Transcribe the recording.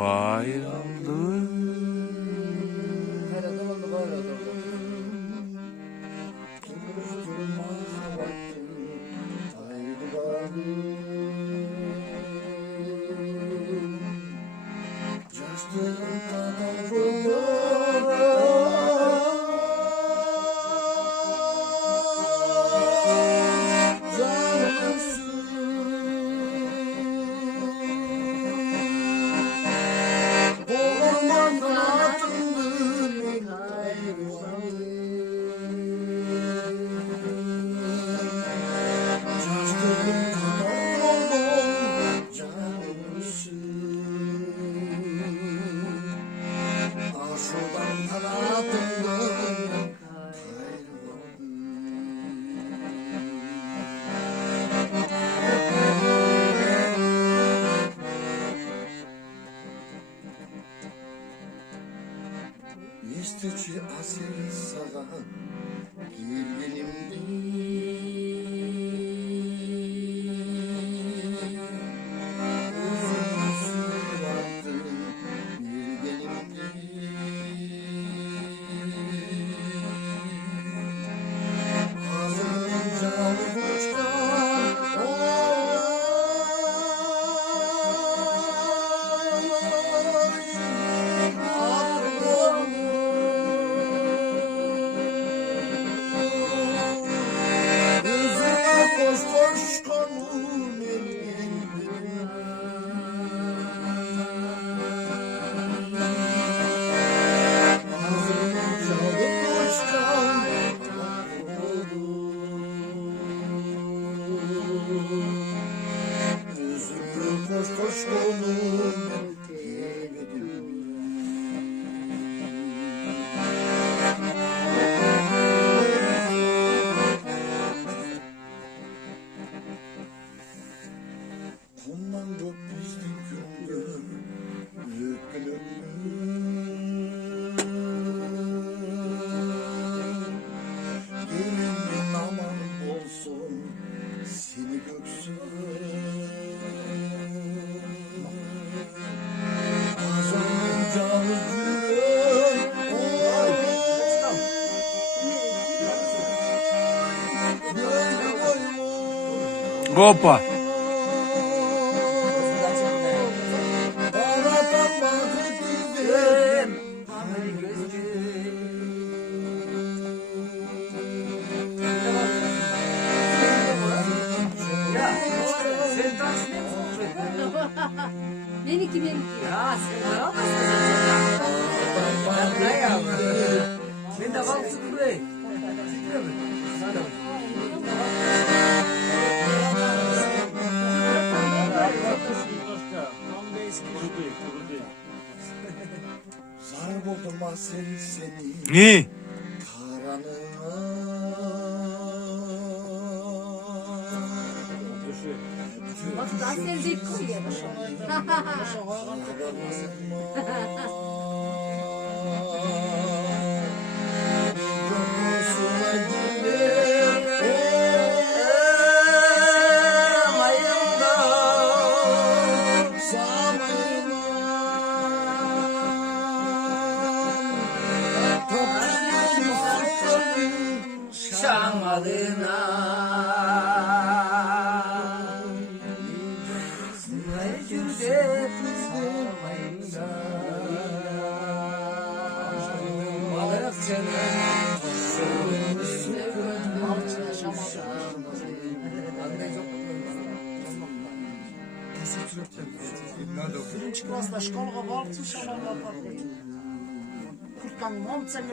bayıldı. Yestiçi asil sağa girgenimdi. Uzun vardı girgenimdi. Ağzımca uçtan koş koş kanun ağzımdan çalıp uçtan üzümlü koş koş kanun Ondan yok bizden gündür büyük gelinin aman olsun seni göksün ağzının canı gül Hoppa. Benimki. Ya sen ne yapıyorsun? Ben ne yapayım? Ben de bak sıkılıyor. Sıkılıyor mu? Hadi. Zar buldum seni Ne? Bak daha sevdiğim koyuyor. Şam adına Birinci klasda şkolga barıp şamanlar barıp. Kurtkan mom sen